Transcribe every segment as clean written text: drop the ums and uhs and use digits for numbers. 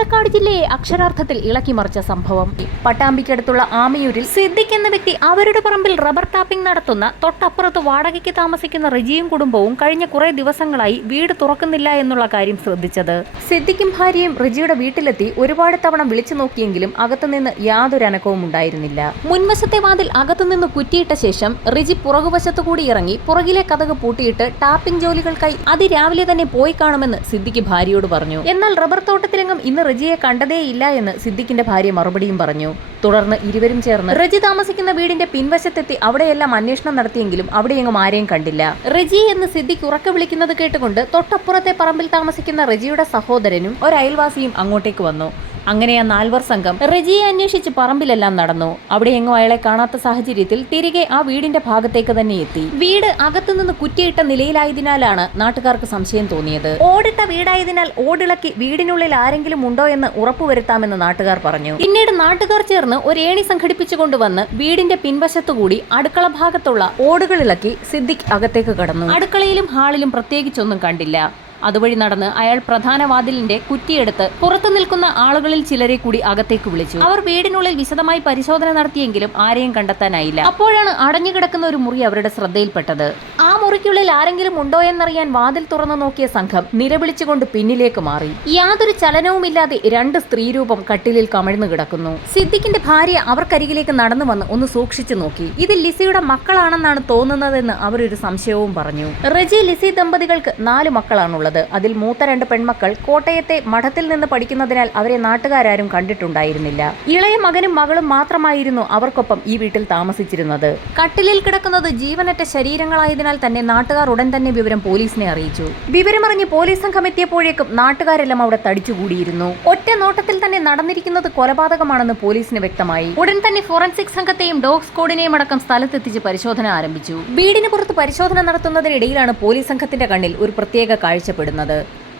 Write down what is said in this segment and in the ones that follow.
പാലക്കാട് ജില്ലയെ അക്ഷരാർത്ഥത്തിൽ ഇളക്കിമറിച്ച സംഭവം. പട്ടാമ്പിക്കടുത്തുള്ള ആമയൂരിൽ സിദ്ദിഖ് എന്ന വ്യക്തി അവരുടെ പറമ്പിൽ റബ്ബർ ടാപ്പിംഗ് നടത്തുന്ന തൊട്ടപ്പുറത്ത് വാടകയ്ക്ക് താമസിക്കുന്ന റജിയും കുടുംബവും കഴിഞ്ഞ കുറെ ദിവസങ്ങളായി വീട് തുറക്കുന്നില്ല എന്നുള്ള കാര്യം ശ്രദ്ധിച്ചത്. സിദ്ദിഖും ഭാര്യയും റജിയുടെ വീട്ടിലെത്തി ഒരുപാട് തവണ വിളിച്ചു നോക്കിയെങ്കിലും അകത്തുനിന്ന് യാതൊരു അനക്കവും ഉണ്ടായിരുന്നില്ല. മുൻവശത്തെ വാതിൽ അകത്തുനിന്ന് കുറ്റിയിട്ട ശേഷം റജി പുറകുവശത്തുകൂടി ഇറങ്ങി പുറകിലെ കതക് പൂട്ടിയിട്ട് ടാപ്പിംഗ് ജോലികൾക്കായി അതിരാവിലെ തന്നെ പോയി കാണുമെന്ന് സിദ്ദിഖ് ഭാര്യയോട് പറഞ്ഞു. എന്നാൽ റബ്ബർ തോട്ടത്തിലെങ്ങും ഇന്ന് റജിയെ കണ്ടതേയില്ല എന്ന് സിദ്ദിഖിന്റെ ഭാര്യ മറുപടിയും പറഞ്ഞു. തുടർന്ന് ഇരുവരും ചേർന്ന് റജി താമസിക്കുന്ന വീടിന്റെ പിൻവശത്തെത്തി അവിടെയെല്ലാം അന്വേഷണം നടത്തിയെങ്കിലും അവിടെയെങ്ങും ആരെയും കണ്ടില്ല. റജി എന്ന് സിദ്ദിഖ് ഉറക്കെ വിളിക്കുന്നത് കേട്ടുകൊണ്ട് തൊട്ടപ്പുറത്തെ പറമ്പിൽ താമസിക്കുന്ന റജിയുടെ സഹോദരനും ഒരു അയൽവാസിയും അങ്ങോട്ടേക്ക് വന്നു. അങ്ങനെ ആ നാൽവർ സംഘം റജിയെ അന്വേഷിച്ച് പറമ്പിലെല്ലാം നടന്നു. അവിടെയെങ്ങും അയാളെ കാണാത്ത സാഹചര്യത്തിൽ തിരികെ ആ വീടിന്റെ ഭാഗത്തേക്ക് തന്നെ എത്തി. വീട് അകത്തുനിന്ന് കുറ്റിയിട്ട നിലയിലായതിനാലാണ് നാട്ടുകാർക്ക് സംശയം തോന്നിയത്. ഓടിട്ട വീടായതിനാൽ ഓടിളക്കി വീടിനുള്ളിൽ ആരെങ്കിലും ഉണ്ടോ എന്ന് ഉറപ്പുവരുത്താമെന്ന് നാട്ടുകാർ പറഞ്ഞു. പിന്നീട് നാട്ടുകാർ ചേർന്ന് ഒരു ഏണി സംഘടിപ്പിച്ചുകൊണ്ടുവന്ന് വീടിന്റെ പിൻവശത്തുകൂടി അടുക്കള ഭാഗത്തുള്ള ഓടുകളിളക്കി സിദ്ദിഖ് അകത്തേക്ക് കടന്നു. അടുക്കളയിലും ഹാളിലും പ്രത്യേകിച്ചൊന്നും കണ്ടില്ല. അതുവഴി നടന്ന് അയാൾ പ്രധാന വാതിലിന്റെ കുറ്റിയെടുത്ത് പുറത്തു നിൽക്കുന്ന ആളുകളിൽ ചിലരെ കൂടി അകത്തേക്ക് വിളിച്ചു. അവർ വീടിനുള്ളിൽ വിശദമായി പരിശോധന നടത്തിയെങ്കിലും ആരെയും കണ്ടെത്താനായില്ല. അപ്പോഴാണ് അടഞ്ഞുകിടക്കുന്ന ഒരു മുറി അവരുടെ ശ്രദ്ധയിൽപ്പെട്ടത്. ആ മുറിക്കുള്ളിൽ ആരെങ്കിലും ഉണ്ടോ എന്നറിയാൻ വാതിൽ തുറന്നു നോക്കിയ സംഘം നിലവിളിച്ചുകൊണ്ട് പിന്നിലേക്ക് മാറി. യാതൊരു ചലനവുമില്ലാതെ രണ്ട് സ്ത്രീരൂപം കട്ടിലിൽ കമിഴ്ന്നു കിടക്കുന്നു. സിദ്ദിഖിന്റെ ഭാര്യ അവർക്കരികിലേക്ക് നടന്നു വന്ന് ഒന്ന് സൂക്ഷിച്ചു നോക്കി. ഇത് ലിസിയുടെ മക്കളാണെന്നാണ് തോന്നുന്നതെന്ന് അവരൊരു സംശയവും പറഞ്ഞു. റജി ലിസി ദമ്പതികൾക്ക് 4 മക്കളാണുള്ളത്. അതിൽ മൂത്ത 2 പെൺമക്കൾ കോട്ടയത്തെ മഠത്തിൽ നിന്ന് പഠിക്കുന്നതിനാൽ അവരെ നാട്ടുകാരും കണ്ടിട്ടുണ്ടായിരുന്നില്ല. ഇളയ മകനും മകളും മാത്രമായിരുന്നു അവർക്കൊപ്പം ഈ വീട്ടിൽ താമസിച്ചിരുന്നത്. കട്ടിലിൽ കിടക്കുന്നത് ജീവനറ്റ ശരീരങ്ങളായതിനാൽ തന്നെ നാട്ടുകാർ ഉടൻ തന്നെ വിവരം പോലീസിനെ അറിയിച്ചു. വിവരമറിഞ്ഞ് പോലീസ് സംഘം എത്തിയപ്പോഴേക്കും നാട്ടുകാരെല്ലാം അവിടെ തടിച്ചുകൂടിയിരുന്നു. ഒറ്റ നോട്ടത്തിൽ തന്നെ നടന്നിരിക്കുന്നത് കൊലപാതകമാണെന്ന് പോലീസിന് വ്യക്തമായി. ഉടൻ തന്നെ ഫോറൻസിക് സംഘത്തെയും ഡോഗ് സ്ക്വാഡിനെയും അടക്കം സ്ഥലത്തെത്തിച്ച് പരിശോധന ആരംഭിച്ചു. വീടിന് പുറത്ത് പരിശോധന നടത്തുന്നതിനിടയിലാണ് പോലീസ് സംഘത്തിന്റെ കണ്ണിൽ ഒരു പ്രത്യേക കാഴ്ച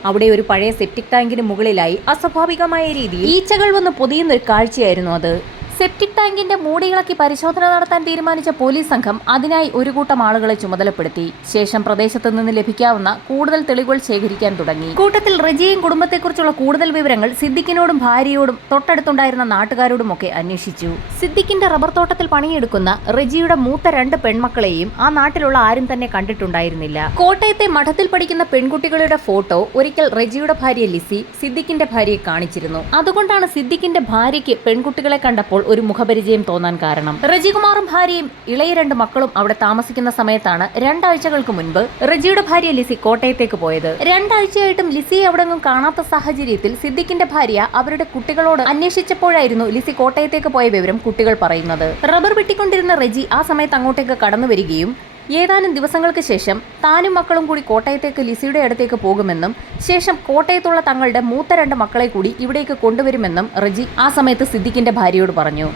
അവിടെ ഒരു പഴയ സെപ്റ്റിക് ടാങ്കിന് മുകളിലായി അസ്വാഭാവികമായ രീതിയിൽ ഈച്ചകൾ വന്ന് പൊതിയുന്നൊരു കാഴ്ചയായിരുന്നു അത്. സെപ്റ്റിക് ടാങ്കിന്റെ മൂടിയിളക്കി പരിശോധന നടത്താൻ തീരുമാനിച്ച പോലീസ് സംഘം അതിനായി ഒരു കൂട്ടം ആളുകളെ ചുമതലപ്പെടുത്തി. ശേഷം പ്രദേശത്ത് നിന്ന് ലഭിക്കാവുന്ന കൂടുതൽ തെളിവുകൾ ശേഖരിക്കാൻ തുടങ്ങി. കൂട്ടത്തിൽ റജിയും കുടുംബത്തെക്കുറിച്ചുള്ള കൂടുതൽ വിവരങ്ങൾ സിദ്ദിഖിനോടും ഭാര്യയോടും തൊട്ടടുത്തുണ്ടായിരുന്ന നാട്ടുകാരോടുമൊക്കെ അന്വേഷിച്ചു. സിദ്ദിഖിന്റെ റബ്ബർ തോട്ടത്തിൽ പണിയെടുക്കുന്ന റജിയുടെ മൂത്ത 2 പെൺമക്കളെയും ആ നാട്ടിലുള്ള ആരും തന്നെ കണ്ടിട്ടുണ്ടായിരുന്നില്ല. കോട്ടയത്തെ മഠത്തിൽ പഠിക്കുന്ന പെൺകുട്ടികളുടെ ഫോട്ടോ ഒരിക്കൽ റജിയുടെ ഭാര്യ ലിസി സിദ്ദിഖിന്റെ ഭാര്യയെ കാണിച്ചിരുന്നു. അതുകൊണ്ടാണ് സിദ്ദിഖിന്റെ ഭാര്യയ്ക്ക് പെൺകുട്ടികളെ കണ്ടപ്പോൾ ഒരു മുഖപരിചയം തോന്നാൻ കാരണം. റജികുമാറും ഭാര്യയും ഇളയ 2 മക്കളും അവിടെ താമസിക്കുന്ന സമയത്താണ് 2 ആഴ്ചകൾക്ക് മുൻപ് റജിയുടെ ഭാര്യ ലിസി കോട്ടയത്തേക്ക് പോയത്. 2 ആഴ്ചയായിട്ടും ലിസിയെ അവിടെങ്ങും കാണാത്ത സാഹചര്യത്തിൽ സിദ്ദിഖിന്റെ ഭാര്യ അവരുടെ കുട്ടികളോട് അന്വേഷിച്ചപ്പോഴായിരുന്നു ലിസി കോട്ടയത്തേക്ക് പോയ വിവരം കുട്ടികൾ പറയുന്നത്. റബ്ബർ വെട്ടിക്കൊണ്ടിരുന്ന റജി ആ സമയത്ത് അങ്ങോട്ടേക്ക് കടന്നു വരികയും ഏതാനും ദിവസങ്ങൾക്ക് ശേഷം താനും മക്കളും കൂടി കോട്ടയത്തേക്ക് ലിസിയുടെ അടുത്തേക്ക് പോകുമെന്നും ശേഷം കോട്ടയത്തുള്ള തങ്ങളുടെ മൂത്ത 2 മക്കളെ കൂടി ഇവിടേക്ക് കൊണ്ടുവരുമെന്നും റജി ആ സമയത്ത് സിദ്ദിഖിന്റെ ഭാര്യയോട് പറഞ്ഞു.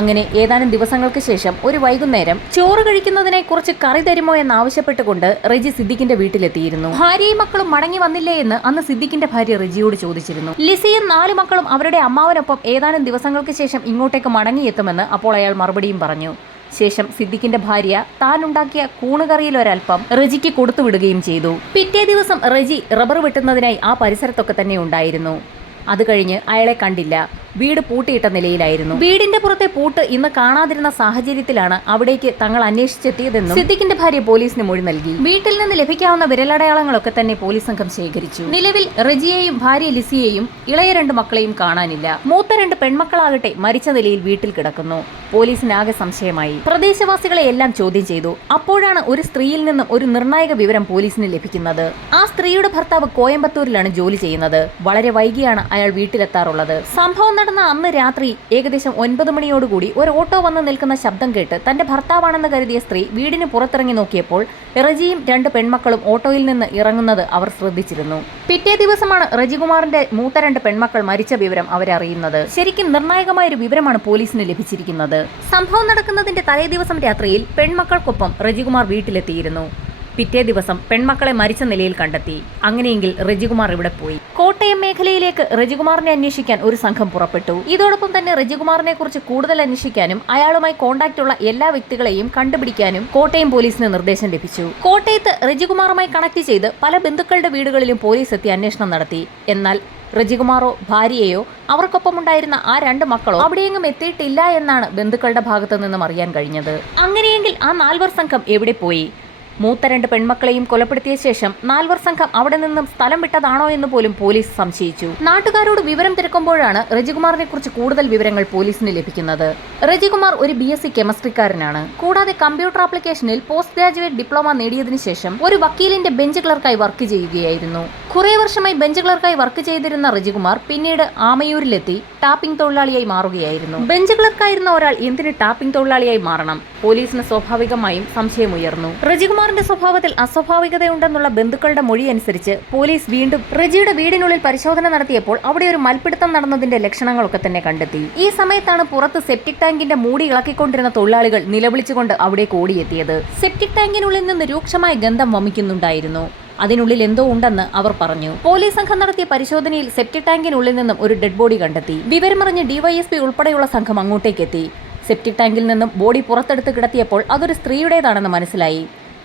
അങ്ങനെ ഏതാനും ദിവസങ്ങൾക്ക് ശേഷം ഒരു വൈകുന്നേരം ചോറ് കഴിക്കുന്നതിനെ കുറച്ച് കറി തരുമോ എന്നാവശ്യപ്പെട്ടുകൊണ്ട് റജി സിദ്ദിഖിന്റെ വീട്ടിലെത്തിയിരുന്നു. ഭാര്യയും മക്കളും മടങ്ങി വന്നില്ലേ എന്ന് അന്ന് സിദ്ദിഖിന്റെ ഭാര്യ റജിയോട് ചോദിച്ചിരുന്നു. ലിസിയും 4 മക്കളും അവരുടെ അമ്മാവനൊപ്പം ഏതാനും ദിവസങ്ങൾക്ക് ശേഷം ഇങ്ങോട്ടേക്ക് മടങ്ങിയെത്തുമെന്ന് അപ്പോൾ അയാൾ മറുപടിയും പറഞ്ഞു. ശേഷം സിദ്ദിഖിന്റെ ഭാര്യ താൻ ഉണ്ടാക്കിയ കൂണുകറിയിൽ ഒരൽപ്പം റജിക്ക് കൊടുത്തുവിടുകയും ചെയ്തു. പിറ്റേ ദിവസം റജി റബ്ബർ വെട്ടുന്നതിനായി ആ പരിസരത്തൊക്കെ തന്നെ ഉണ്ടായിരുന്നു. അത് കഴിഞ്ഞ് അയാളെ കണ്ടില്ല. വീട് പൂട്ടിയിട്ട നിലയിലായിരുന്നു. വീടിന്റെ പുറത്തെ പൂട്ട് ഇന്ന് കാണാതിരുന്ന സാഹചര്യത്തിലാണ് അവിടേക്ക് തങ്ങൾ അന്വേഷിച്ചെത്തിയതെന്നും സിദ്ദിഖിന്റെ ഭാര്യ പോലീസിന് മൊഴി നൽകി. വീട്ടിൽ നിന്ന് ലഭിക്കാവുന്ന വിരലടയാളങ്ങളൊക്കെ തന്നെ പോലീസ് സംഘം ശേഖരിച്ചു. നിലവിൽ റജിയെയും ഭാര്യ ലിസിയെയും ഇളയ 2 മക്കളെയും കാണാനില്ല. മൂത്ത 2 പെൺമക്കളാകട്ടെ മരിച്ച നിലയിൽ വീട്ടിൽ കിടക്കുന്നു. പോലീസിനാകെ സംശയമായി. പ്രദേശവാസികളെ എല്ലാം ചോദ്യം ചെയ്തു. അപ്പോഴാണ് ഒരു സ്ത്രീയിൽ നിന്നും ഒരു നിർണായക വിവരം പോലീസിന് ലഭിക്കുന്നത്. ആ സ്ത്രീയുടെ ഭർത്താവ് കോയമ്പത്തൂരിലാണ് ജോലി ചെയ്യുന്നത്. വളരെ വൈകിയാണ് അയാൾ വീട്ടിലെത്താറുള്ളത്. സംഭവം നടന്ന അന്ന് രാത്രി ഏകദേശം 9 മണിയോടുകൂടി ഒരു ഓട്ടോ വന്ന് നിൽക്കുന്ന ശബ്ദം കേട്ട് തന്റെ ഭർത്താവാണെന്ന് കരുതിയ സ്ത്രീ വീടിന് പുറത്തിറങ്ങി നോക്കിയപ്പോൾ റജിയും 2 പെൺമക്കളും ഓട്ടോയിൽ നിന്ന് ഇറങ്ങുന്നത് അവർ ശ്രദ്ധിച്ചിരുന്നു. പിറ്റേ ദിവസമാണ് റജികുമാറിന്റെ മൂത്ത 2 പെൺമക്കൾ മരിച്ച വിവരം അവരറിയുന്നത്. ശരിക്കും നിർണായകമായ ഒരു വിവരമാണ് പോലീസിന് ലഭിച്ചിരിക്കുന്നത്. സംഭവം നടക്കുന്നതിന്റെ തലേ ദിവസം രാത്രിയിൽ പെൺമക്കൾക്കൊപ്പം റജികുമാർ വീട്ടിലെത്തിയിരുന്നു. പിറ്റേ ദിവസം പെൺമക്കളെ മരിച്ച നിലയിൽ കണ്ടെത്തി. അങ്ങനെയെങ്കിൽ റജികുമാർ ഇവിടെ പോയി. കോട്ടയം മേഖലയിലേക്ക് റജികുമാറിനെ അന്വേഷിക്കാൻ ഒരു സംഘം പുറപ്പെട്ടു. ഇതോടൊപ്പം തന്നെ റജികുമാറിനെ കുറിച്ച് കൂടുതൽ അന്വേഷിക്കാനും അയാളുമായി കോണ്ടാക്ട് ഉള്ള എല്ലാ വ്യക്തികളെയും കണ്ടുപിടിക്കാനും കോട്ടയം പോലീസിന് നിർദ്ദേശം ലഭിച്ചു. കോട്ടയത്ത് റജികുമാറുമായി കണക്ട് ചെയ്ത് പല ബന്ധുക്കളുടെ വീടുകളിലും പോലീസ് എത്തി അന്വേഷണം നടത്തി. എന്നാൽ റജികുമാറോ ഭാര്യയെയോ അവർക്കൊപ്പമുണ്ടായിരുന്ന ആ 2 മക്കളോ അവിടെയെങ്ങും എത്തിയിട്ടില്ല എന്നാണ് ബന്ധുക്കളുടെ ഭാഗത്തു നിന്നും അറിയാൻ കഴിഞ്ഞത്. അങ്ങനെയെങ്കിൽ ആ 4 സംഘം എവിടെ പോയി? മൂത്ത 2 പെൺമക്കളെയും കൊലപ്പെടുത്തിയ ശേഷം 4 സംഘം അവിടെ നിന്നും സ്ഥലം വിട്ടതാണോ എന്ന് പോലും പോലീസ് സംശയിച്ചു. നാട്ടുകാരോട് വിവരം തിരക്കുമ്പോഴാണ് റജികുമാറിനെ കുറിച്ച് കൂടുതൽ വിവരങ്ങൾ പോലീസിന് ലഭിക്കുന്നത്. റജികുമാർ ഒരു BSc കെമിസ്ട്രിക്കാരനാണ്. കൂടാതെ കമ്പ്യൂട്ടർ ആപ്ലിക്കേഷനിൽ പോസ്റ്റ് ഗ്രാജുവേറ്റ് ഡിപ്ലോമ നേടിയതിനു ശേഷം ഒരു വക്കീലിന്റെ ബെഞ്ച് ക്ലർക്കായി വർക്ക് ചെയ്യുകയായിരുന്നു. കുറേ വർഷമായി ബെഞ്ച് ക്ലർക്കായി വർക്ക് ചെയ്തിരുന്ന റജികുമാർ പിന്നീട് ആമയൂരിലെത്തി ടാപ്പിംഗ് തൊഴിലാളിയായി മാറുകയായിരുന്നു. ബെഞ്ച് ക്ലർക്കായിരുന്ന ഒരാൾ എന്തിന് ടാപ്പിംഗ് തൊഴിലാളിയായി മാറണം? പോലീസിന് സ്വാഭാവികമായും സംശയമുയർന്നു. റജികുമാറിന്റെ സ്വഭാവത്തിൽ അസ്വാഭാവികതയുണ്ടെന്നുള്ള ബന്ധുക്കളുടെ മൊഴി അനുസരിച്ച് പോലീസ് വീണ്ടും റജിയുടെ വീടിനുള്ളിൽ പരിശോധന നടത്തിയപ്പോൾ അവിടെ ഒരു മൽപ്പിടുത്തം നടന്നതിന്റെ ലക്ഷണങ്ങളൊക്കെ തന്നെ കണ്ടെത്തി. ഈ സമയത്താണ് പുറത്ത് സെപ്റ്റിക് ടാങ്കിന്റെ മൂടി ഇളക്കിക്കൊണ്ടിരുന്ന തൊഴിലാളികൾ നിലവിളിച്ചുകൊണ്ട് അവിടേക്ക് ഓടിയെത്തിയത്. സെപ്റ്റിക് ടാങ്കിനുള്ളിൽ നിന്ന് രൂക്ഷമായ ഗന്ധം വമിക്കുന്നുണ്ടായിരുന്നു. അതിനുള്ളിൽ എന്തോ ഉണ്ടെന്ന് അവർ പറഞ്ഞു. പോലീസ് സംഘം നടത്തിയ പരിശോധനയിൽ സെപ്റ്റിക് ടാങ്കിനുള്ളിൽ നിന്നും ഒരു ഡെഡ് ബോഡി കണ്ടെത്തി. വിവരമറിഞ്ഞ് DYSP ഉൾപ്പെടെയുള്ള സംഘം അങ്ങോട്ടേക്കെത്തി. സെപ്റ്റിക് ടാങ്കിൽ നിന്നും ബോഡി പുറത്തെടുത്ത് കിടത്തിയപ്പോൾ അതൊരു സ്ത്രീയുടേതാണെന്ന് മനസ്സിലായി.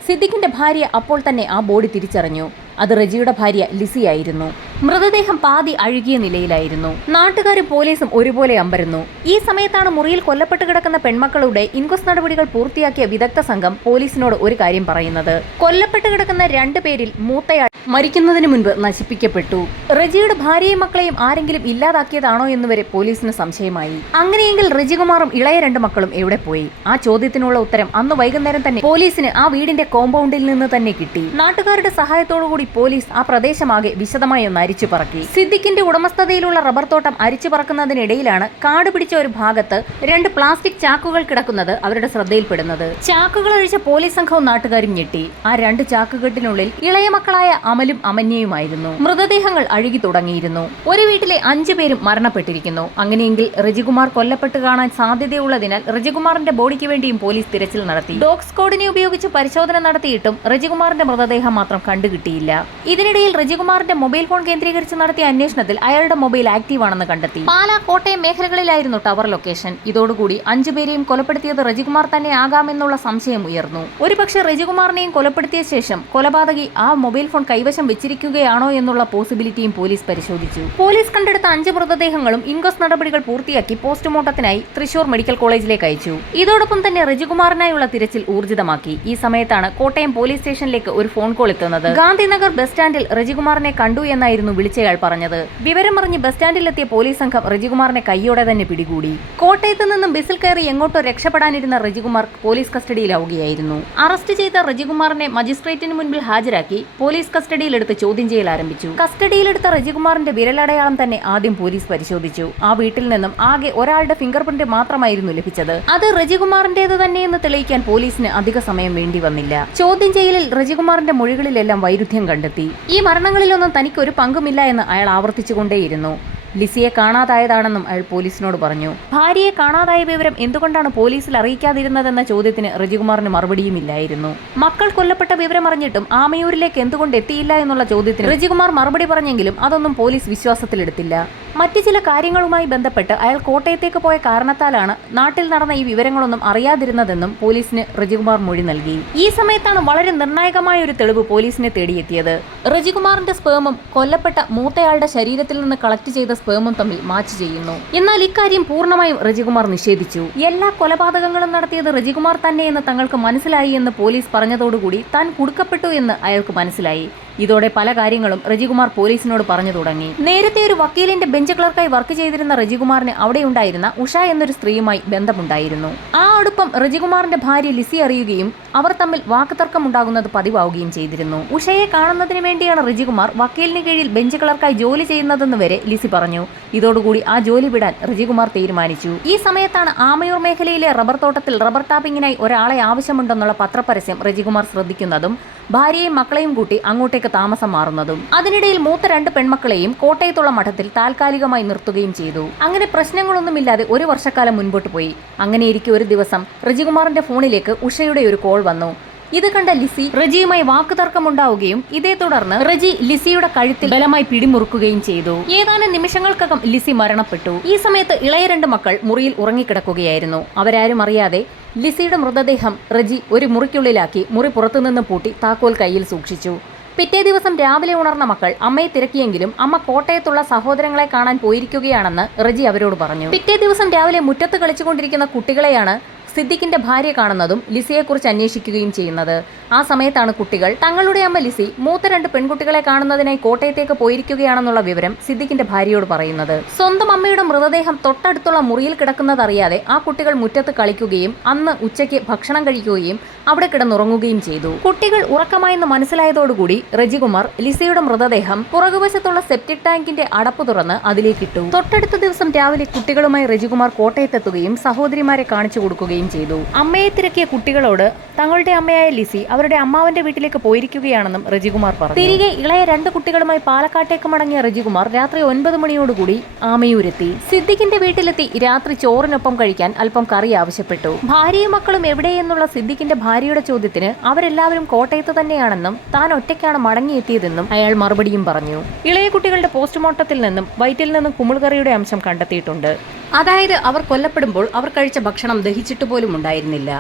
സിദ്ദിഖിന്റെ ഭാര്യ അപ്പോൾ തന്നെ ആ ബോഡി തിരിച്ചറിഞ്ഞു. അത് റജിയുടെ ഭാര്യ ലിസിയായിരുന്നു. മൃതദേഹം പാതി അഴുകിയ നിലയിലായിരുന്നു. നാട്ടുകാരും പോലീസും ഒരുപോലെ അമ്പരന്നു. ഈ സമയത്താണ് മുറിയിൽ കൊല്ലപ്പെട്ട് കിടക്കുന്ന പെൺമക്കളുടെ ഇൻക്വസ്റ്റ് നടപടികൾ പൂർത്തിയാക്കിയ വിദഗ്ധ സംഘം പോലീസിനോട് ഒരു കാര്യം പറയുന്നത്. കൊല്ലപ്പെട്ട് കിടക്കുന്ന 2 പേരിൽ മൂത്തയാൾ മരിക്കുന്നതിന് മുൻപ് നശിപ്പിക്കപ്പെട്ടു. റജിയുടെ ഭാര്യയും മക്കളെയും ആരെങ്കിലും ഇല്ലാതാക്കിയതാണോ എന്നുവരെ പോലീസിന് സംശയമായി. അങ്ങനെയെങ്കിൽ റജികുമാറും ഇളയ 2 മക്കളും എവിടെ പോയി? ആ ചോദ്യത്തിനുള്ള ഉത്തരം അന്ന് വൈകുന്നേരം തന്നെ പോലീസിന് ആ വീടിന്റെ കോമ്പൗണ്ടിൽ നിന്ന് തന്നെ കിട്ടി. നാട്ടുകാരുടെ സഹായത്തോടുകൂടി പോലീസ് ആ പ്രദേശമാകെ വിശദമായി ഒന്ന് അരിച്ചു പറക്കി. സിദ്ദിഖിന്റെ ഉടമസ്ഥതയിലുള്ള റബ്ബർ തോട്ടം അരിച്ചു പറക്കുന്നതിനിടയിലാണ് കാട് പിടിച്ച ഒരു ഭാഗത്ത് 2 പ്ലാസ്റ്റിക് ചാക്കുകൾ കിടക്കുന്നത് അവരുടെ ശ്രദ്ധയിൽപ്പെടുന്നത്. ചാക്കുകൾ അഴിച്ച പോലീസ് സംഘവും നാട്ടുകാരും ഞെട്ടി. ആ 2 ചാക്കുകെട്ടിനുള്ളിൽ ഇളയ മക്കളായ അമലും അമന്യയുമായിരുന്നു. മൃതദേഹങ്ങൾ അഴുകി തുടങ്ങിയിരുന്നു. ഒരു വീട്ടിലെ 5 പേരും മരണപ്പെട്ടിരിക്കുന്നു. അങ്ങനെയെങ്കിൽ റജികുമാർ കൊല്ലപ്പെട്ട് കാണാൻ സാധ്യതയുള്ളതിനാൽ റജികുമാറിന്റെ ബോഡിക്ക് വേണ്ടിയും പോലീസ് തിരച്ചിൽ നടത്തി. ഡോഗ് സ്ക്വാഡിനെ ഉപയോഗിച്ച് പരിശോധന നടത്തിയിട്ടും റജികുമാറിന്റെ മൃതദേഹം മാത്രം കണ്ടുകിട്ടിയില്ല. ഇതിനിടയിൽ റജികുമാറിന്റെ മൊബൈൽ ഫോൺ കേന്ദ്രീകരിച്ച് നടത്തിയ അന്വേഷണത്തിൽ അയാളുടെ മൊബൈൽ ആക്റ്റീവ് ആണെന്ന് കണ്ടെത്തി. പാലാ, കോട്ടയം മേഖലകളിലായിരുന്നു ടവർ ലൊക്കേഷൻ. ഇതോടുകൂടി 5 പേരെയും കൊലപ്പെടുത്തിയത് റജികുമാർ തന്നെ ആകാമെന്നുള്ള സംശയം ഉയർന്നു. ഒരുപക്ഷെ റജികുമാറിനെയും കൊലപ്പെടുത്തിയ ശേഷം കൊലപാതകി ആ മൊബൈൽ ഫോൺ കൈവശം വെച്ചിരിക്കുകയാണോ എന്നുള്ള പോസിബിലിറ്റിയും പോലീസ് പരിശോധിച്ചു. പോലീസ് കണ്ടെടുത്ത 5 മൃതദേഹങ്ങളും ഇൻക്വസ്റ്റ് നടപടികൾ പൂർത്തിയാക്കി പോസ്റ്റ്മോർട്ടത്തിനായി തൃശൂർ മെഡിക്കൽ കോളേജിലേക്ക് അയച്ചു. ഇതോടൊപ്പം തന്നെ റജികുമാറിനായുള്ള തിരച്ചിൽ ഊർജിതമാക്കി. ഈ സമയത്താണ് കോട്ടയം പോലീസ് സ്റ്റേഷനിലേക്ക് ഒരു ഫോൺ കോൾ എത്തുന്നത്. ഗാന്ധിനഗർ ബസ് സ്റ്റാൻഡിൽ റജികുമാറിനെ കണ്ടു എന്നായിരുന്നു വിളിച്ചയാൾ പറഞ്ഞത്. വിവരമറിഞ്ഞ് ബസ് സ്റ്റാൻഡിലെത്തിയ പോലീസ് സംഘം റജികുമാറിനെ കൈയോടെ തന്നെ പിടികൂടി. കോട്ടയത്ത് നിന്നും ബസ്സിൽ കയറി എങ്ങോട്ടോ രക്ഷപ്പെടാനിരുന്ന റജികുമാർ പോലീസ് കസ്റ്റഡിയിലാവുകയായിരുന്നു. അറസ്റ്റ് ചെയ്ത റജികുമാറിനെ മജിസ്ട്രേറ്റിന് മുൻപിൽ ഹാജരാക്കി പോലീസ് കസ്റ്റഡിയിലെടുത്ത് ചോദ്യം ചെയ്യൽ ആരംഭിച്ചു. കസ്റ്റഡിയിലെടുത്ത റജികുമാറിന്റെ വിരലടയാളം തന്നെ ആദ്യം പോലീസ് പരിശോധിച്ചു. ആ വീട്ടിൽ നിന്നും ആകെ ഒരാളുടെ ഫിംഗർ പ്രിന്റ് മാത്രമായിരുന്നു ലഭിച്ചത്. അത് റജികുമാറിന്റേത് തന്നെയെന്ന് തെളിയിക്കാൻ പോലീസിന് അധിക സമയം വേണ്ടി വന്നില്ല. ചോദ്യം ചെയ്യലിൽ റജികുമാറിന്റെ മൊഴികളിലെല്ലാം വൈരുദ്ധ്യം കണ്ടെത്തി. ഈ മരണങ്ങളിലൊന്നും തനിക്ക് ഒരു പങ്കുമില്ല എന്ന് അയാൾ ആവർത്തിച്ചുകൊണ്ടേയിരുന്നു. ലിസിയെ കാണാതായതാണെന്നും അയാൾ പോലീസിനോട് പറഞ്ഞു. ഭാര്യയെ കാണാതായ വിവരം എന്തുകൊണ്ടാണ് പോലീസിൽ അറിയിക്കാതിരുന്നതെന്ന ചോദ്യത്തിന് റജികുമാറിന് മറുപടിയുമില്ലായിരുന്നു. മക്കൾ കൊല്ലപ്പെട്ട വിവരം അറിഞ്ഞിട്ടും ആമയൂരിലേക്ക് എന്തുകൊണ്ട് എത്തിയില്ല എന്നുള്ള ചോദ്യത്തിന് റജികുമാർ മറുപടി പറഞ്ഞെങ്കിലും അതൊന്നും പോലീസ് വിശ്വാസത്തിലെടുത്തില്ല. മറ്റു ചില കാര്യങ്ങളുമായി ബന്ധപ്പെട്ട് അയാൾ കോട്ടയത്തേക്ക് പോയ കാരണത്താലാണ് നാട്ടിൽ നടന്ന ഈ വിവരങ്ങളൊന്നും അറിയാതിരുന്നതെന്നും പോലീസിന് റജികുമാർ മൊഴി നൽകി. ഈ സമയത്താണ് വളരെ നിർണായകമായ ഒരു തെളിവ് പോലീസിനെ തേടിയെത്തിയത്. റജികുമാറിന്റെ സ്പേമും കൊല്ലപ്പെട്ട മൂത്തയാളുടെ ശരീരത്തിൽ നിന്ന് കളക്ട് ചെയ്ത സ്പേമും തമ്മിൽ മാച്ച് ചെയ്യുന്നു. എന്നാൽ ഇക്കാര്യം പൂർണ്ണമായും റജികുമാർ നിഷേധിച്ചു. എല്ലാ കൊലപാതകങ്ങളും നടത്തിയത് റജികുമാർ തന്നെയെന്ന് തങ്ങൾക്ക് മനസ്സിലായി എന്ന് പോലീസ് പറഞ്ഞതോടുകൂടി താൻ കുടുക്കപ്പെട്ടു എന്ന് അയാൾക്ക് മനസ്സിലായി. ഇതോടെ പല കാര്യങ്ങളും റജികുമാർ പോലീസിനോട് പറഞ്ഞു തുടങ്ങി. നേരത്തെ ഒരു വക്കീലിന്റെ ബെഞ്ച് ക്ലർക്കായി വർക്ക് ചെയ്തിരുന്ന റജികുമാറിന് അവിടെയുണ്ടായിരുന്ന ഉഷ എന്നൊരു സ്ത്രീയുമായി ബന്ധമുണ്ടായിരുന്നു. ആ അടുപ്പം റജികുമാറിന്റെ ഭാര്യ ലിസി അറിയുകയും അവർ തമ്മിൽ വാക്കുതർക്കമുണ്ടാകുന്നത് പതിവാവുകയും ചെയ്തിരുന്നു. ഉഷയെ കാണുന്നതിന് വേണ്ടിയാണ് റജികുമാർ വക്കീലിന് കീഴിൽ ബെഞ്ച് ക്ലർക്കായി ജോലി ചെയ്യുന്നതെന്ന് വരെ ലിസി പറഞ്ഞു. ഇതോടുകൂടി ആ ജോലി വിടാൻ റജികുമാർ തീരുമാനിച്ചു. ഈ സമയത്താണ് ആമയൂർ മേഖലയിലെ റബ്ബർ തോട്ടത്തിൽ റബ്ബർ ടാപ്പിങ്ങിനായി ഒരാളെ ആവശ്യമുണ്ടെന്നുള്ള പത്രപരസ്യം റജികുമാർ ശ്രദ്ധിക്കുന്നതും ഭാര്യയും മക്കളെയും കൂട്ടി അങ്ങോട്ടേക്ക് താമസം മാറുന്നതും. അതിനിടയിൽ മൂത്ത 2 പെൺമക്കളെയും കോട്ടയത്തുള്ള മഠത്തിൽ താൽക്കാലികമായി നിർത്തുകയും ചെയ്തു. അങ്ങനെ പ്രശ്നങ്ങളൊന്നുമില്ലാതെ 1 വർഷക്കാലം മുൻപോട്ട് പോയി. അങ്ങനെയിരിക്കെ ഒരു ദിവസം റജികുമാറിന്റെ ഫോണിലേക്ക് ഉഷയുടെ ഒരു കോൾ വന്നു. ഇത് കണ്ട ലിസി റജിയുമായി വാക്കുതർക്കമുണ്ടാവുകയും ഇതേ തുടർന്ന് റജി ലിസിയുടെ കഴുത്തിൽ ബലമായി പിടിമുറുക്കുകയും ചെയ്തു. ഏതാനും നിമിഷങ്ങൾക്കകം ലിസി മരണപ്പെട്ടു. ഈ സമയത്ത് ഇളയ 2 മക്കൾ മുറിയിൽ ഉറങ്ങിക്കിടക്കുകയായിരുന്നു. അവരാരും അറിയാതെ ലിസിയുടെ മൃതദേഹം റജി ഒരു മുറിക്കുള്ളിലാക്കി മുറി പുറത്തുനിന്ന് പൂട്ടി താക്കോൽ കയ്യിൽ സൂക്ഷിച്ചു. പിറ്റേ ദിവസം രാവിലെ ഉണർന്ന മക്കൾ അമ്മയെ തിരക്കിയെങ്കിലും അമ്മ കോട്ടയത്തുള്ള സഹോദരങ്ങളെ കാണാൻ പോയിരിക്കുകയാണെന്ന് റെജി അവരോട് പറഞ്ഞു. പിറ്റേ ദിവസം രാവിലെ മുറ്റത്ത് കളിച്ചുകൊണ്ടിരിക്കുന്ന കുട്ടികളെയാണ് സിദ്ദിഖിന്റെ ഭാര്യ കാണുന്നതും ലിസിയെക്കുറിച്ച് അന്വേഷിക്കുകയും ചെയ്യുന്നത്. ആ സമയത്താണ് കുട്ടികൾ തങ്ങളുടെ അമ്മ ലിസി മൂത്ത 2 പെൺകുട്ടികളെ കാണുന്നതിനായി കോട്ടയത്തേക്ക് പോയിരിക്കുകയാണെന്നുള്ള വിവരം സിദ്ദിഖിന്റെ ഭാര്യയോട് പറയുന്നത്. സ്വന്തം അമ്മയുടെ മൃതദേഹം തൊട്ടടുത്തുള്ള മുറിയിൽ കിടക്കുന്നതറിയാതെ ആ കുട്ടികൾ മുറ്റത്ത് കളിക്കുകയും അന്ന് ഉച്ചയ്ക്ക് ഭക്ഷണം കഴിക്കുകയും അവിടെ കിടന്നുറങ്ങുകയും ചെയ്തു. കുട്ടികൾ ഉറക്കമായെന്ന് മനസ്സിലായതോടുകൂടി റജികുമാർ ലിസിയുടെ മൃതദേഹം പുറകുവശത്തുള്ള സെപ്റ്റിക് ടാങ്കിന്റെ അടപ്പ് തുറന്ന് അതിലേക്കിട്ടു. തൊട്ടടുത്ത ദിവസം രാവിലെ കുട്ടികളുമായി റജികുമാർ കോട്ടയത്തെത്തുകയും സഹോദരിമാരെ കാണിച്ചു കൊടുക്കുകയും ചെയ്തു. അമ്മയെ തിരക്കിയ കുട്ടികളോട് തങ്ങളുടെ അമ്മയായ ലിസി അവരുടെ അമ്മാവന്റെ വീട്ടിലേക്ക് പോയിരിക്കുകയാണെന്നും റജികുമാർ പറഞ്ഞു. തിരികെ ഇളയ 2 കുട്ടികളുമായി പാലക്കാട്ടേക്ക് മടങ്ങിയ റജികുമാർ രാത്രി 9 മണിയോടുകൂടി ആമയൂരെത്തി. സിദ്ദിഖിന്റെ വീട്ടിലെത്തി രാത്രി ചോറിനൊപ്പം കഴിക്കാൻ അല്പം കറി ആവശ്യപ്പെട്ടു. ഭാര്യയും മക്കളും എവിടെയെന്നുള്ള സിദ്ദിഖിന്റെ ഭാര്യയുടെ ചോദ്യത്തിന് അവരെല്ലാവരും കോട്ടയത്ത് തന്നെയാണെന്നും താൻ ഒറ്റയ്ക്കാണ് മടങ്ങിയെത്തിയതെന്നും അയാൾ മറുപടിയും പറഞ്ഞു. ഇളയ കുട്ടികളുടെ പോസ്റ്റ്മോർട്ടത്തിൽ നിന്നും വയറ്റിൽ നിന്നും കുമിൾകറിയുടെ അംശം കണ്ടെത്തിയിട്ടുണ്ട്. അതായത് അവർ കൊല്ലപ്പെടുമ്പോൾ അവർ കഴിച്ച ഭക്ഷണം ദഹിച്ചിട്ട് പോലും ഉണ്ടായിരുന്നില്ല.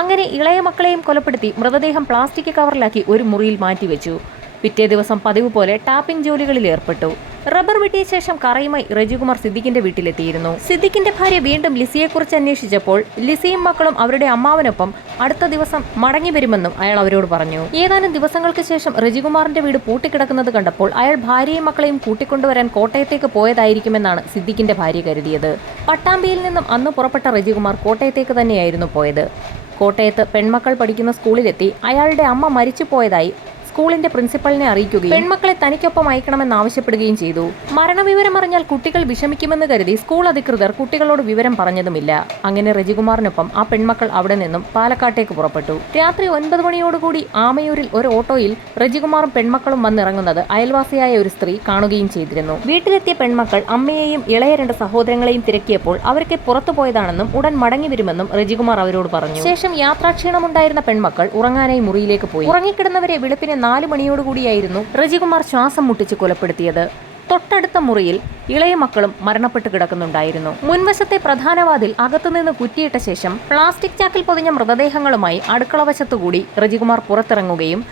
അങ്ങനെ ഇളയ മക്കളെയും കൊലപ്പെടുത്തി മൃതദേഹം പ്ലാസ്റ്റിക് കവറിലാക്കി ഒരു മുറിയിൽ മാറ്റിവെച്ചു. പിറ്റേ ദിവസം പതിവ് പോലെ ടാപ്പിംഗ് ജോലികളിൽ ഏർപ്പെട്ടു. റബ്ബർ വെട്ടിയ ശേഷം കറയുമായി റജികുമാർ സിദ്ദിഖിന്റെ വീട്ടിലെത്തിയിരുന്നു. സിദ്ദിഖിന്റെ ഭാര്യ വീണ്ടും ലിസിയെക്കുറിച്ച് അന്വേഷിച്ചപ്പോൾ ലിസിയും മക്കളും അവരുടെ അമ്മാവനൊപ്പം അടുത്ത ദിവസം മടങ്ങി വരുമെന്നും അയാൾ അവരോട് പറഞ്ഞു. ഏതാനും ദിവസങ്ങൾക്ക് ശേഷം റജികുമാറിന്റെ വീട് പൂട്ടിക്കിടക്കുന്നത് കണ്ടപ്പോൾ അയാൾ ഭാര്യയും മക്കളെയും കൂട്ടിക്കൊണ്ടുവരാൻ കോട്ടയത്തേക്ക് പോയതായിരിക്കുമെന്നാണ് സിദ്ദിഖിന്റെ ഭാര്യ കരുതിയത്. പട്ടാമ്പിയിൽ നിന്നും അന്ന് പുറപ്പെട്ട റജികുമാർ കോട്ടയത്തേക്ക് തന്നെയായിരുന്നു പോയത്. കോട്ടയത്ത് പെൺമക്കൾ പഠിക്കുന്ന സ്കൂളിലെത്തി അയാളുടെ അമ്മ മരിച്ചു പോയതായി സ്കൂളിന്റെ പ്രിൻസിപ്പലിനെ അറിയിക്കുകയും പെൺമക്കളെ തനിക്കൊപ്പം അയക്കണമെന്ന് ആവശ്യപ്പെടുകയും ചെയ്തു. മരണവിവരം അറിഞ്ഞാൽ കുട്ടികൾ വിഷമിക്കുമെന്ന് കരുതി സ്കൂൾ അധികൃതർ കുട്ടികളോട് വിവരം പറഞ്ഞതുമില്ല. അങ്ങനെ റജികുമാറിനൊപ്പം ആ പെൺമക്കൾ അവിടെ നിന്നും പാലക്കാട്ടേക്ക് പുറപ്പെട്ടു. രാത്രി 9 മണിയോടുകൂടി ആമയൂരിൽ ഒരു ഓട്ടോയിൽ റജികുമാറും പെൺമക്കളും വന്നിറങ്ങുന്നത് അയൽവാസിയായ ഒരു സ്ത്രീ കാണുകയും ചെയ്തിരുന്നു. വീട്ടിലെത്തിയ പെൺമക്കൾ അമ്മയെയും ഇളയ 2 സഹോദരങ്ങളെയും തിരക്കിയപ്പോൾ അവർക്ക് പുറത്തു പോയതാണെന്നും ഉടൻ മടങ്ങി വരുമെന്നും റജികുമാർ അവരോട് പറഞ്ഞു. ശേഷം യാത്രാക്ഷീണമുണ്ടായിരുന്ന പെൺമക്കൾ ഉറങ്ങാനായി മുറിയിലേക്ക് പോയി. ഉറങ്ങിക്കിടന്നവരെ വെളുപ്പിന് 4 മണിയോടുകൂടിയായിരുന്നു റജികുമാർ ശ്വാസം മുട്ടിച്ച് കൊലപ്പെടുത്തിയത്. തൊട്ടടുത്ത മുറിയിൽ ഇളയ മക്കളും മരണപ്പെട്ട് കിടക്കുന്നുണ്ടായിരുന്നു. മുൻവശത്തെ പ്രധാന വാതിൽ അകത്തുനിന്ന് കുറ്റിയിട്ട ശേഷം പ്ലാസ്റ്റിക് ചാക്കിൽ പൊതിഞ്ഞ മൃതദേഹങ്ങളുമായി അടുക്കളവശത്തുകൂടി റജികുമാർ പുറത്തിറങ്ങുകയും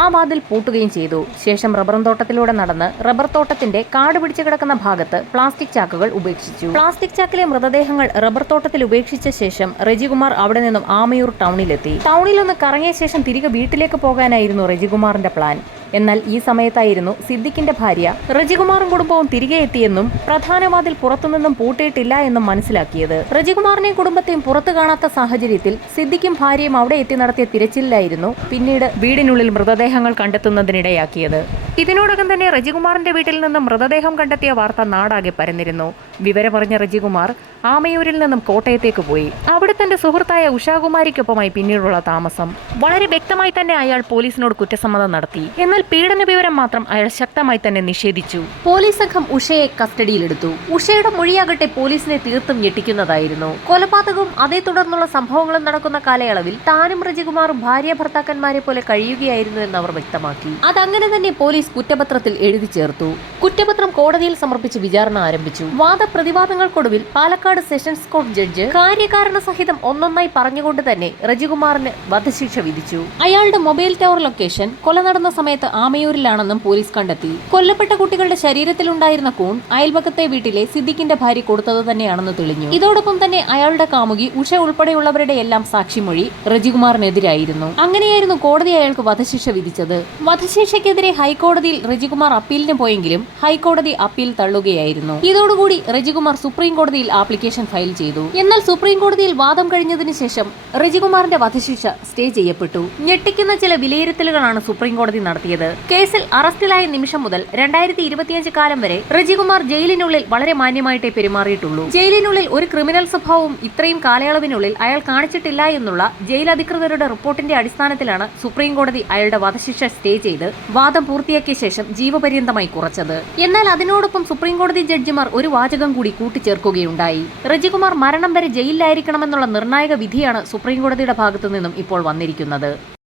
ആ വാതിൽ പൂട്ടുകയും ചെയ്തു. ശേഷം റബ്ബർ തോട്ടത്തിലൂടെ നടന്ന് റബ്ബർ തോട്ടത്തിന്റെ കാട് പിടിച്ചു കിടക്കുന്ന ഭാഗത്ത് പ്ലാസ്റ്റിക് ചാക്കുകൾ ഉപേക്ഷിച്ചു. പ്ലാസ്റ്റിക് ചാക്കിലെ മൃതദേഹങ്ങൾ റബ്ബർ തോട്ടത്തിൽ ഉപേക്ഷിച്ച ശേഷം റജികുമാർ അവിടെ നിന്നും ആമയൂർ ടൗണിലെത്തി. ടൗണിലൊന്ന് കറങ്ങിയ ശേഷം തിരികെ വീട്ടിലേക്ക് പോകാനായിരുന്നു റജികുമാറിന്റെ പ്ലാൻ. എന്നാൽ ഈ സമയത്തായിരുന്നു സിദ്ദിഖിന്റെ ഭാര്യ റജികുമാറും കുടുംബവും തിരികെ എത്തിയെന്നും പ്രധാന വാതിൽ പുറത്തുനിന്നും പൂട്ടിയിട്ടില്ല എന്നും മനസ്സിലാക്കിയത്. റജികുമാറിനെയും കുടുംബത്തെയും പുറത്തു കാണാത്ത സാഹചര്യത്തിൽ സിദ്ദിഖും ഭാര്യയും അവിടെ എത്തി നടത്തിയ തിരച്ചിലായിരുന്നു പിന്നീട് വീടിനുള്ളിൽ മൃതദേഹങ്ങൾ കണ്ടെത്തുന്നതിനിടയാക്കിയത്. ഇതിനോടകം തന്നെ റജികുമാറിന്റെ വീട്ടിൽ നിന്നും മൃതദേഹം കണ്ടെത്തിയ വാർത്ത നാടാകെ പരന്നിരുന്നു. വിവരമറിഞ്ഞ റജികുമാർ ആമയൂരിൽ നിന്നും കോട്ടയത്തേക്ക് പോയി. അവിടെ തന്റെ സുഹൃത്തായ ഉഷാകുമാരിക്കൊപ്പമായി പിന്നീടുള്ള താമസം. വളരെ വ്യക്തമായി തന്നെ അയാൾ പോലീസിനോട് കുറ്റസമ്മതം നടത്തി. എന്നാൽ പീഡന വിവരം മാത്രം അയാൾ ശക്തമായി തന്നെ നിഷേധിച്ചു. പോലീസ് സംഘം ഉഷയെ കസ്റ്റഡിയിലെടുത്തു. ഉഷയുടെ മൊഴിയാകട്ടെ പോലീസിനെ തീർത്തും ഞെട്ടിക്കുന്നതായിരുന്നു. കൊലപാതകവും അതേ തുടർന്നുള്ള സംഭവങ്ങളും നടക്കുന്ന കാലയളവിൽ താനും റജികുമാറും ഭാര്യ ഭർത്താക്കന്മാരെ പോലെ കഴിയുകയായിരുന്നു എന്ന് അവർ വ്യക്തമാക്കി. അതങ്ങനെ തന്നെ പോലീസ് കുറ്റപത്രത്തിൽ എഴുതി ചേർത്തു. കുറ്റപത്രം കോടതിയിൽ സമർപ്പിച്ച് വിചാരണ ആരംഭിച്ചു. വാദപ്രതിവാദങ്ങൾക്കൊടുവിൽ പാലക്കാട് സെഷൻസ് കോടതി ജഡ്ജ് കാര്യകാരണ സഹിതം ഒന്നൊന്നായി പറഞ്ഞുകൊണ്ട് തന്നെ റജികുമാറിന് വധശിക്ഷ വിധിച്ചു. അയാളുടെ മൊബൈൽ ടവർ ലൊക്കേഷൻ കൊല നടന്ന സമയത്ത് ആമയൂരിലാണെന്നും പോലീസ് കണ്ടെത്തി. കൊല്ലപ്പെട്ട കുട്ടികളുടെ ശരീരത്തിലുണ്ടായിരുന്ന കൂൺ അയൽപക്കത്തെ വീട്ടിലെ സിദ്ദിഖിന്റെ ഭാര്യ കൊടുത്തത് തന്നെയാണെന്ന് തെളിഞ്ഞു. ഇതോടൊപ്പം തന്നെ അയാളുടെ കാമുകി ഉഷ ഉൾപ്പെടെയുള്ളവരുടെ എല്ലാം സാക്ഷിമൊഴി റജികുമാറിനെതിരായിരുന്നു. അങ്ങനെയായിരുന്നു കോടതി അയാൾക്ക് വധശിക്ഷ വിധിച്ചത്. വധശിക്ഷയ്ക്കെതിരെ ഹൈക്കോടതിയിൽ റജികുമാർ അപ്പീലിന് പോയെങ്കിലും ഹൈക്കോടതി അപ്പീൽ തള്ളുകയായിരുന്നു. ഇതോടുകൂടി റജികുമാർ സുപ്രീം കോടതിയിൽ ആപ്ലിക്കേഷൻ ഫയൽ ചെയ്തു. എന്നാൽ സുപ്രീം കോടതിയിൽ വാദം കഴിഞ്ഞതിന് ശേഷം റജികുമാറിന്റെ വധശിക്ഷ സ്റ്റേ ചെയ്യപ്പെട്ടു. ഞെട്ടിക്കുന്ന ചില വിലയിരുത്തലുകളാണ് സുപ്രീം കോടതി നടത്തിയത്. കേസിൽ അറസ്റ്റിലായ നിമിഷം മുതൽ 2025 കാലം വരെ റജികുമാർ ജയിലിനുള്ളിൽ വളരെ മാന്യമായിട്ടേ പെരുമാറിയിട്ടുള്ളൂ. ജയിലിനുള്ളിൽ ഒരു ക്രിമിനൽ സ്വഭാവവും ഇത്രയും കാലയളവിനുള്ളിൽ അയാൾ കാണിച്ചിട്ടില്ല എന്നുള്ള ജയിൽ അധികൃതരുടെ റിപ്പോർട്ടിന്റെ അടിസ്ഥാനത്തിലാണ് സുപ്രീം കോടതി അയാളുടെ വധശിക്ഷ സ്റ്റേ ചെയ്ത് വാദം പൂർത്തിയാക്കിയ ശേഷം ജീവപര്യന്തമായി കുറച്ചത്. എന്നാൽ അതിനോടൊപ്പം സുപ്രീം കോടതി ജഡ്ജിമാർ ഒരു വാചകം കൂടി കൂട്ടിച്ചേർക്കുകയുണ്ടായി. റജികുമാർ മരണം വരെ ജയിലിലായിരിക്കണമെന്നുള്ള നിർണായക വിധിയാണ് സുപ്രീം കോടതിയുടെ ഭാഗത്തു നിന്നും ഇപ്പോൾ വന്നിരിക്കുന്നത്.